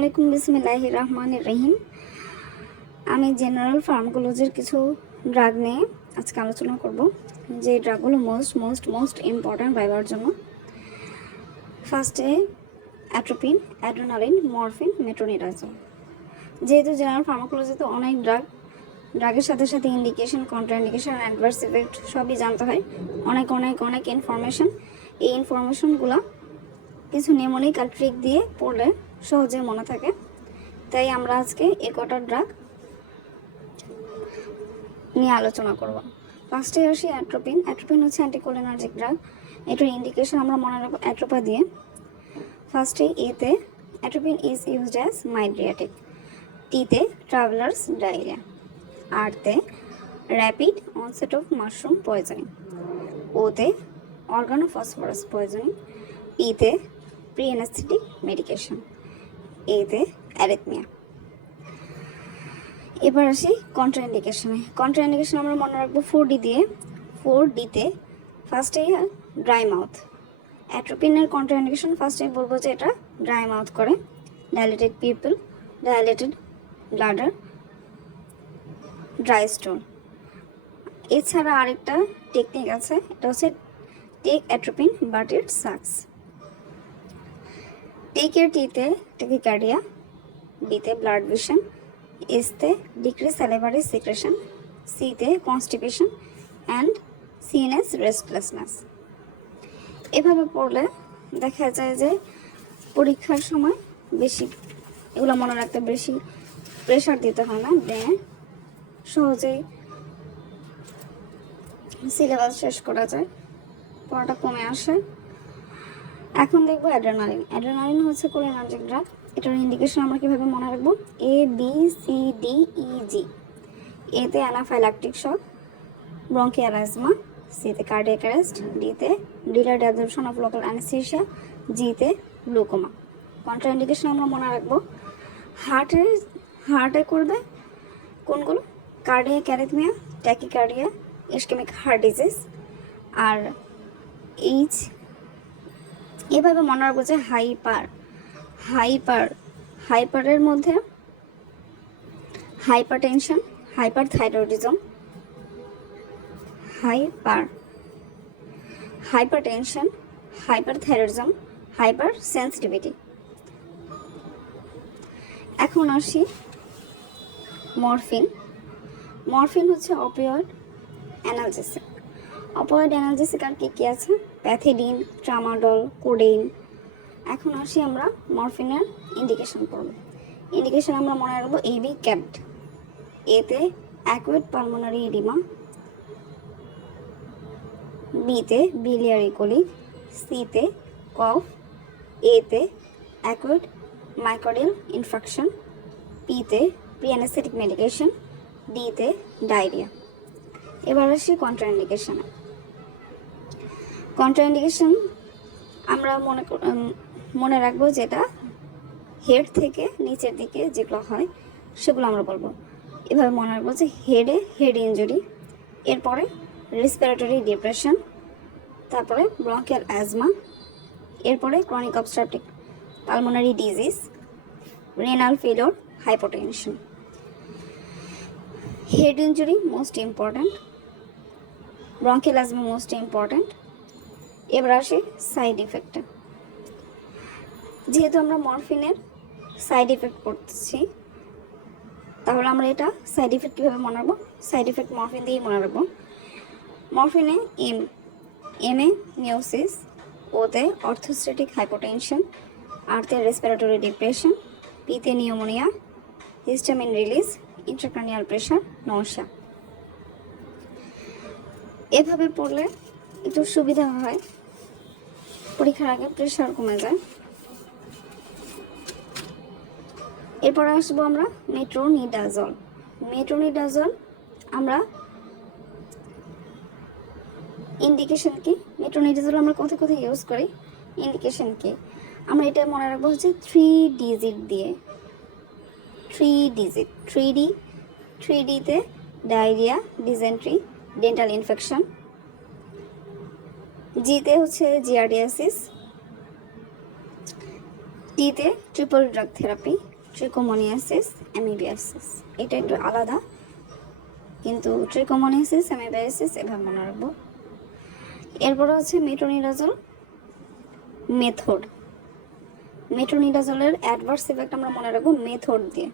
আলাইকুম, বিসমিল্লাহির রহমানির রহিম। আমি জেনারেল ফার্মাকোলজির কিছু ড্রাগ নিয়ে আজকে আলোচনা করব, যে ড্রাগগুলো মোস্ট ইম্পর্ট্যান্ট ভাইবার জন্য। ফার্স্টে অ্যাট্রোপিন, অ্যাড্রেনালিন, মরফিন, মেট্রোনিডাজোল। যেহেতু জেনারেল ফার্মাকোলজিতে অনেক ড্রাগের সাথে সাথে ইন্ডিকেশন, কন্ট্রাইন্ডিকেশন, অ্যাডভার্স ইফেক্ট সবই জানতে হয়। অনেক ইনফরমেশন। এই ইনফরমেশনগুলো কিছু নিউমোনিক আর ট্রিক দিয়ে পড়লে সহজে মনে থাকে। তাই আমরা আজকে এই কটা ড্রাগ নিয়ে আলোচনা করব। ফার্স্টে আসি অ্যাট্রোপিন। অ্যাট্রোপিন হচ্ছে অ্যান্টিকোলিনার্জিক ড্রাগ। এটার ইন্ডিকেশন আমরা মনে রাখবো অ্যাট্রোপা দিয়ে। ফার্স্টে এতে atropine is used as mydriatic. টিতে ট্রাভেলার্স ডায়রিয়া। আরতে rapid onset of mushroom poisoning. ওতে অর্গানোফসফরাস পয়জনিং। পিতে প্রি অ্যানেস্থেটিক মেডিকেশন। এতে অ্যারিথমিয়া। এবার আসি কন্ট্রাইন্ডিকেশনে। কন্ট্রাইন্ডিকেশন আমরা মনে রাখবো 4D দিয়ে। 4Dতে ফার্স্টে ড্রাই মাউথ। অ্যাট্রোপিনের কন্ট্রাইন্ডিকেশন ফার্স্টে বলবো যে এটা ড্রাই মাউথ করে, dilated pupil, dilated bladder, dry stone. এছাড়া আরেকটা টেকনিক আছে, এটা হচ্ছে take atropine but it sucks. টেকের টিতে টেকিকার্ডিয়া, বিতে ব্লাড ভিশন, এসতে ডিক্রিজ স্যালিভারি সিক্রেশন, সিতে কনস্টিপেশন অ্যান্ড সিএনএস রেস্টলেসনেস। এভাবে পড়লে দেখা যায় যে পরীক্ষার সময় বেশি এগুলো মনে রাখতে বেশি প্রেশার দিতে হয় না, ব্রেনে সহজেই সিলেবাস শেষ করা যায়, পড়াটা কমে আসে। এখন দেখবো অ্যাড্রেনালিন। অ্যাড্রেনালিন হচ্ছে কোলিনার্জিক ড্রাগ। এটার ইন্ডিকেশন আমরা কীভাবে মনে রাখবো? ABCDEG। এতে অ্যানাফাইল্যাকটিক শক, ব্রঙ্কিয়াল অ্যাজমা। সিতে কার্ডিয়াক অ্যারেস্ট। ডিতে delayed absorption of local anaesthesia. জিতে গ্লুকোমা। কন্ট্রাইন্ডিকেশন আমরা মনে রাখবো হার্টে করবে কোনগুলো? Cardiac arrhythmia, tachycardia, ischaemic heart disease. আর এভাবে মনে রাখবো যে হাইপারের মধ্যে hypertension, hyperthyroidism, hypertension, hyperthyroidism, hypersensitivity. এখন আসি মরফিন। মরফিন হচ্ছে অপিওয়েড অ্যানালজেসিক। অপিওয়েড অ্যানালজেসিক আর কি আছে? Pethidine, tramadol, codeine. এখন আসি আমরা মরফিনের ইন্ডিকেশন পড়ব। ইন্ডিকেশন আমরা মনে রাখবো AB ক্যাপড। এতে অ্যাকুয়েট পালমোনারি এডিমা। বিতে বিলিয়ারি কোলিক। সিতে কফ। এতে অ্যাকুয়েট মাইকোডিয়াল ইনফেকশন। পিতে প্রি অ্যানেস্থেটিক মেডিকেশন। ডিতে ডায়রিয়া। এবার আসি কন্ট্রাইন্ডিকেশনে। কন্ট্রাইন্ডিকেশন আমরা মনে রাখবো যেটা হেড থেকে নিচের দিকে যেগুলো হয় সেগুলো আমরা বলবো। এভাবে মনে রাখবো যে হেড ইনজুরি, এরপরে রেসপিরেটরি ডিপ্রেশন, তারপরে ব্রঙ্কিয়াল অ্যাজমা, এরপরে chronic obstructive pulmonary disease, renal failure, hypotension. Head injury most important, bronchial asthma most important. এবার আসি সাইড ইফেক্টে। যেহেতু আমরা মরফিনের সাইড ইফেক্ট করতেছি, তাহলে আমরা এটা সাইড ইফেক্ট কীভাবে মনে রাখবো? সাইড ইফেক্ট মরফিন দিয়েই মনে রাখবো। মরফিনে এমে মিওসিস, ওতে অর্থোস্ট্যাটিক হাইপোটেনশন, আরতে রেসপিরেটরি ডিপ্রেশন, পিতে pneumonia, histamine release, intracranial pressure, nausea. এভাবে পড়লে একটু সুবিধা হয়, পরীক্ষার আগে প্রেশার কমে যায়। এরপর আসবো আমরা মেট্রোনিডাজল। মেট্রোনিডাজল আমরা ইন্ডিকেশন কি? মেট্রোনিডাজল আমরা কোথায় ইউজ করি, ইন্ডিকেশন কি? আমরা এটা মনে রাখবো হচ্ছে 3 ডিজিট দিয়ে। 3Dতে ডায়রিয়া, ডিসেন্ট্রি, ডেন্টাল ইনফেকশন। জিতে হচ্ছে জিয়ার্ডিয়াসিস। টিতে ট্রিপল ড্রাগ থেরাপি, ট্রিকোমোনিয়াসিস, অ্যামিবিয়াসিস। এটা একটু আলাদা, কিন্তু ট্রিকোমোনিয়াসিস, অ্যামিবিয়াসিস এভাবে মনে রাখবো। এরপরে হচ্ছে মেট্রোনিডাজল মেথড। মেট্রোনিডাজলের অ্যাডভার্স ইফেক্ট আমরা মনে রাখবো মেথড দিয়ে।